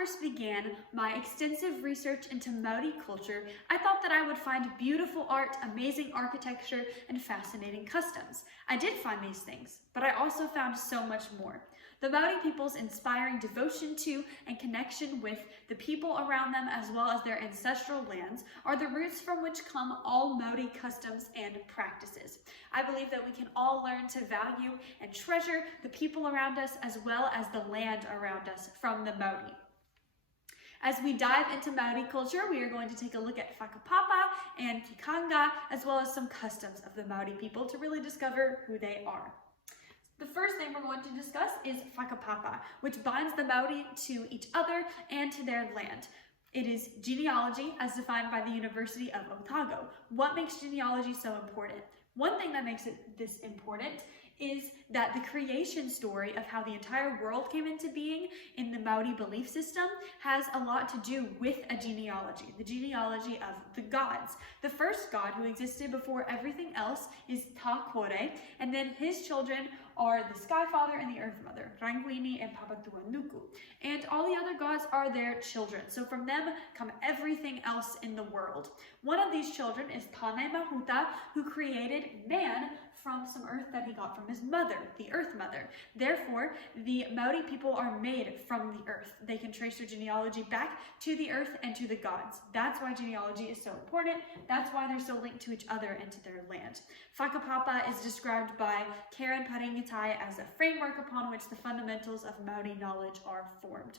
first began my extensive research into Maori culture, I thought that I would find beautiful art, amazing architecture, and fascinating customs. I did find these things, but I also found so much more. The Maori people's inspiring devotion to and connection with the people around them, as well as their ancestral lands, are the roots from which come all Maori customs and practices. I believe that we can all learn to value and treasure the people around us as well as the land around us from the Maori. As we dive into Maori culture, we are going to take a look at whakapapa and tikanga, as well as some customs of the Maori people to really discover who they are. The first thing we're going to discuss is whakapapa, which binds the Maori to each other and to their land. It is genealogy as defined by the University of Otago. What makes genealogy so important? One thing that makes this important is that the creation story of how the entire world came into being in the Maori belief system has a lot to do with a genealogy, the genealogy of the gods. The first god who existed before everything else is Ta Kore, and then his children are the Sky Father and the Earth Mother, Ranguini and Papatuanuku. And all the other gods are their children. So from them come everything else in the world. One of these children is Pane Mahuta, who created man from some earth that he got from his mother, the Earth Mother. Therefore, the Maori people are made from the earth. They can trace their genealogy back to the earth and to the gods. That's why genealogy is so important. That's why they're so linked to each other and to their land. Whakapapa is described by Karen Paringitai as a framework upon which the fundamentals of Maori knowledge are formed.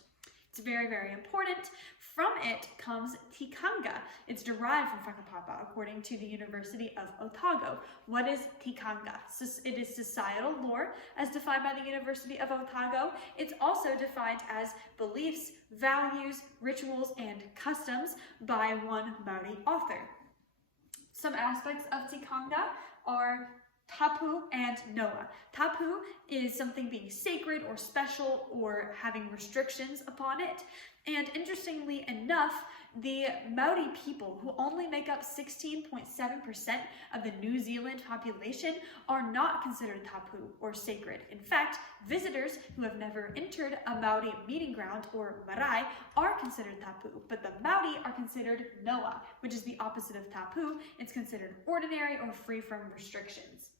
It's very, very important. From it comes tikanga. It's derived from whakapapa, according to the University of Otago. What is tikanga? It is societal lore, as defined by the University of Otago. It's also defined as beliefs, values, rituals, and customs by one Maori author. Some aspects of tikanga are tapu and noa. Tapu is something being sacred or special or having restrictions upon it. And interestingly enough, the Maori people, who only make up 16.7% of the New Zealand population, are not considered tapu or sacred. In fact, visitors who have never entered a Maori meeting ground or marae are considered tapu, but the Maori are considered noa, which is the opposite of tapu. It's considered ordinary or free from restrictions.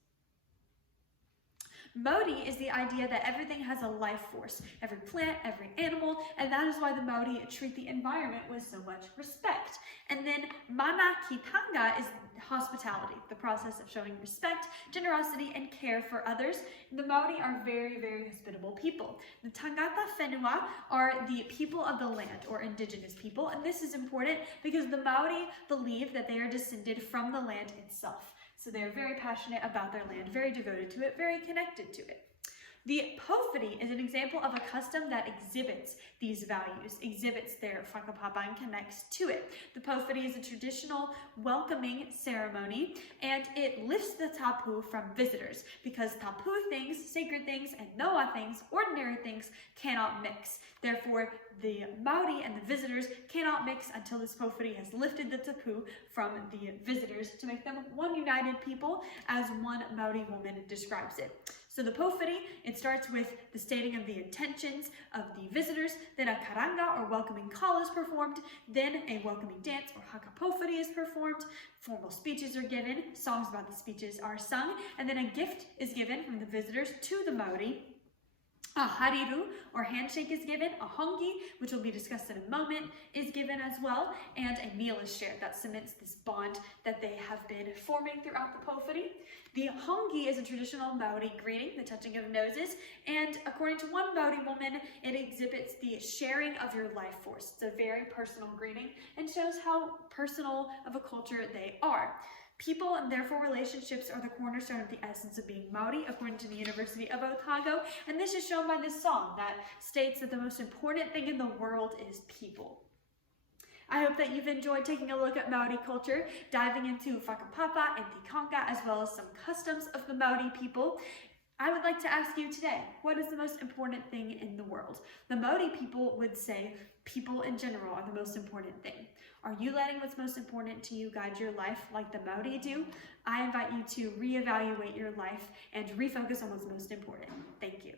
Maori is the idea that everything has a life force, every plant, every animal, and that is why the Maori treat the environment with so much respect. And then mana kitanga is hospitality, the process of showing respect, generosity, and care for others. The Maori are very, very hospitable people. The tangata whenua are the people of the land, or indigenous people, and this is important because the Maori believe that they are descended from the land itself. So they're very passionate about their land, very devoted to it, very connected to it. The pōwhiri is an example of a custom that exhibits these values, exhibits their whakapapa and connects to it. The pōwhiri is a traditional welcoming ceremony, and it lifts the tapu from visitors because tapu things, sacred things, and noa things, ordinary things, cannot mix. Therefore, the Maori and the visitors cannot mix until this pōwhiri has lifted the tapu from the visitors to make them one united people, as one Maori woman describes it. So the pōwhiri, it starts with the stating of the intentions of the visitors, then a karanga or welcoming call is performed, then a welcoming dance or haka pōwhiri is performed, formal speeches are given, songs about the speeches are sung, and then a gift is given from the visitors to the Maori. A hariru, or handshake, is given. A hongi, which will be discussed in a moment, is given as well. And a meal is shared. That cements this bond that they have been forming throughout the pōwhiri. The hongi is a traditional Maori greeting, the touching of noses. And according to one Maori woman, it exhibits the sharing of your life force. It's a very personal greeting and shows how personal of a culture they are. People and therefore relationships are the cornerstone of the essence of being Maori, according to the University of Otago, and this is shown by this song that states that the most important thing in the world is people. I hope that you've enjoyed taking a look at Maori culture, diving into whakapapa and tikanga, as well as some customs of the Maori people. I would like to ask you today, what is the most important thing in the world? The Maori people would say people in general are the most important thing. Are you letting what's most important to you guide your life like the Maori do? I invite you to reevaluate your life and refocus on what's most important. Thank you.